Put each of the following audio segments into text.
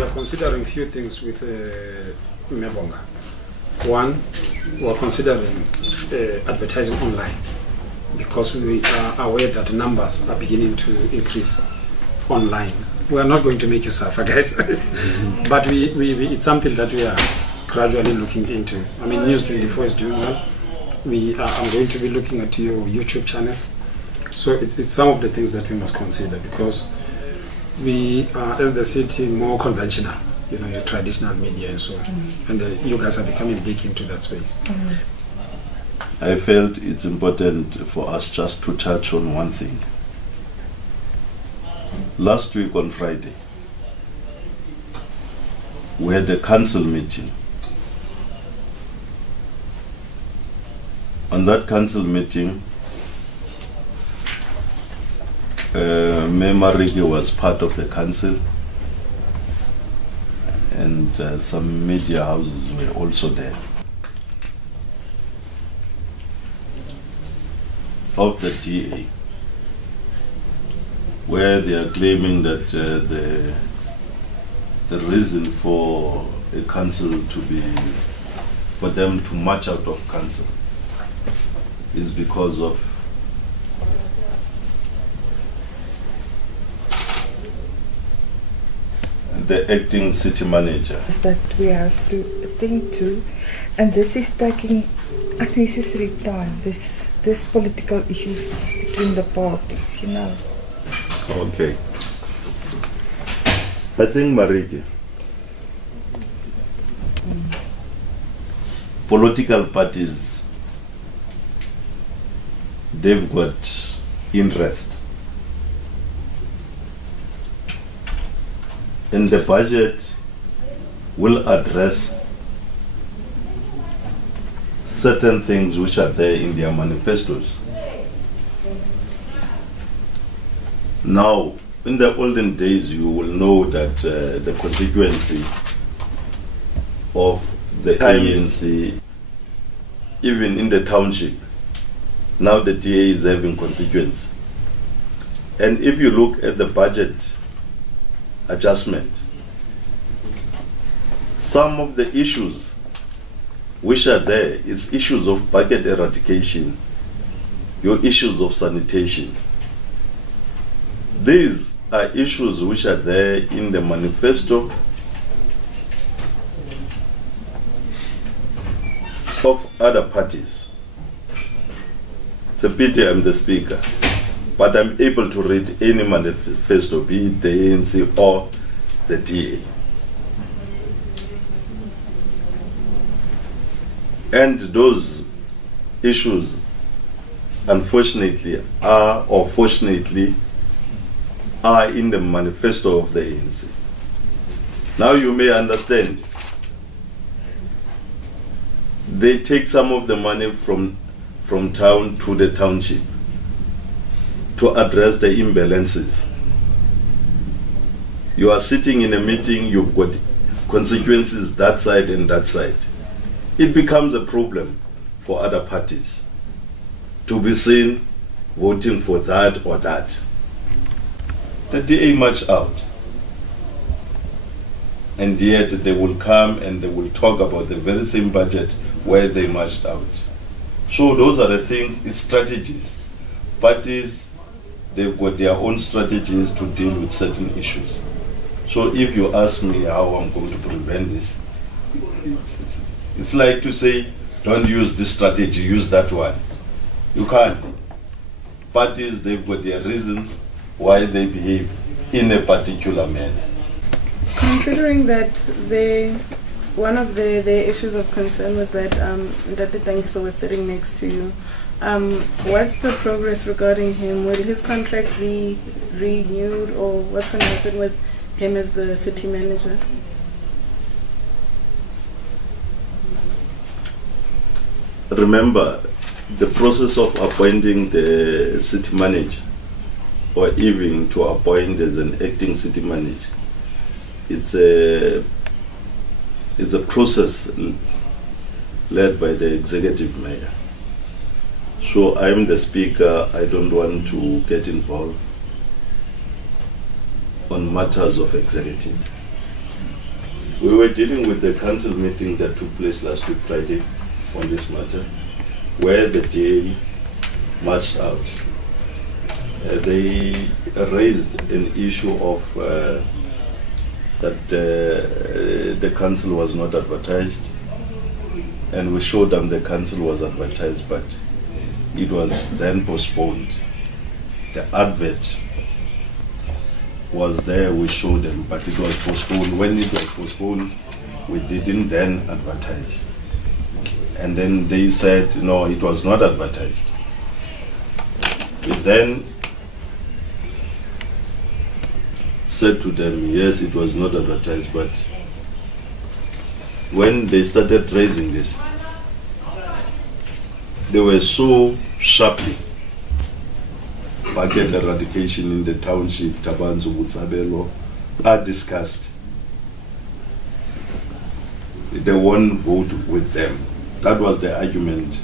we are considering a few things with Mangaung. One, we are considering advertising online because we are aware that numbers are beginning to increase online. We are not going to make you suffer, guys, but it's something that we are gradually looking into. I mean, News 24 is doing well. I'm going to be looking at your YouTube channel. So it's some of the things that we must consider because we are, as the city, more conventional, your traditional media and so on. And you guys are becoming big into that space. I felt it's important for us just to touch on one thing. Last week on Friday, we had a council meeting. On that council meeting, Mayor Mariki was part of the council, and some media houses were also there. Of the DA, where they are claiming that the reason for a council for them to march out of council is because of the acting city manager. That we have to attend to, and this is taking unnecessary time. This political issues between the parties, Okay. I think, Mariki, political parties, they've got interest. And the budget will address certain things which are there in their manifestos. Now, in the olden days, you will know that the constituency of the ANC, even in the township, now the DA is having constituency. And if you look at the budget adjustment, some of the issues which are there is issues of bucket eradication, your issues of sanitation. These are issues which are there in the manifesto of other parties. It's a pity I'm the speaker, but I'm able to read any manifesto, be it the ANC or the DA. And those issues, unfortunately, fortunately, are in the manifesto of the ANC. Now you may understand, they take some of the money from town to the township to address the imbalances. You are sitting in a meeting, you've got consequences that side and that side. It becomes a problem for other parties to be seen voting for that or that. The DA march out, and yet they will come and they will talk about the very same budget where they marched out. So those are the things, it's strategies. Parties, they've got their own strategies to deal with certain issues. So if you ask me how I'm going to prevent this, it's like to say, don't use this strategy, use that one. You can't. Parties, they've got their reasons why they behave in a particular manner. Considering that one of the issues of concern was that Dr. Tangiso was sitting next to you, what's the progress regarding him? Will his contract be renewed, or what's going to happen with him as the city manager? Remember, the process of appointing the city manager, or even to appoint as an acting city manager, it's a process led by the executive mayor. So I'm the speaker, I don't want to get involved on matters of executive. We were dealing with the council meeting that took place last week Friday on this matter, where the DA marched out. They raised an issue of that the council was not advertised, and we showed them the council was advertised, but it was then postponed. The advert was there, we showed them, but it was postponed. When it was postponed, we didn't then advertise. And then they said, no, it was not advertised. We then said to them, yes, it was not advertised, but when they started raising this, they were so sharply bucket eradication in the township, Tabanzo, Butsabelo, are discussed. They won't vote with them. That was the argument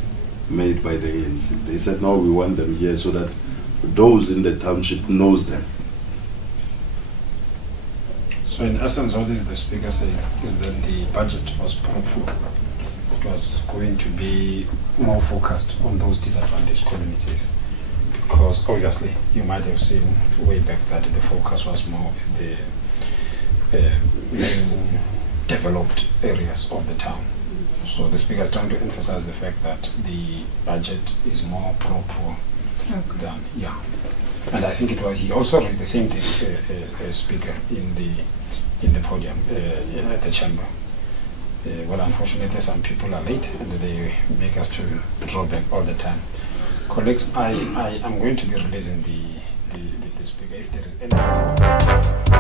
made by the ANC. They said, no, we want them here so that those in the township knows them. So in essence, what is the speaker saying is that the budget was pro-poor. It was going to be more focused on those disadvantaged communities. Because obviously, you might have seen way back that the focus was more in the main developed areas of the town. So the speaker is trying to emphasize the fact that the budget is more pro-poor than, yeah. And I think he also raised the same thing, speaker, in the podium, at the chamber. Well, unfortunately, some people are late and they make us to draw back all the time. Colleagues, I am going to be releasing the speaker if there is any.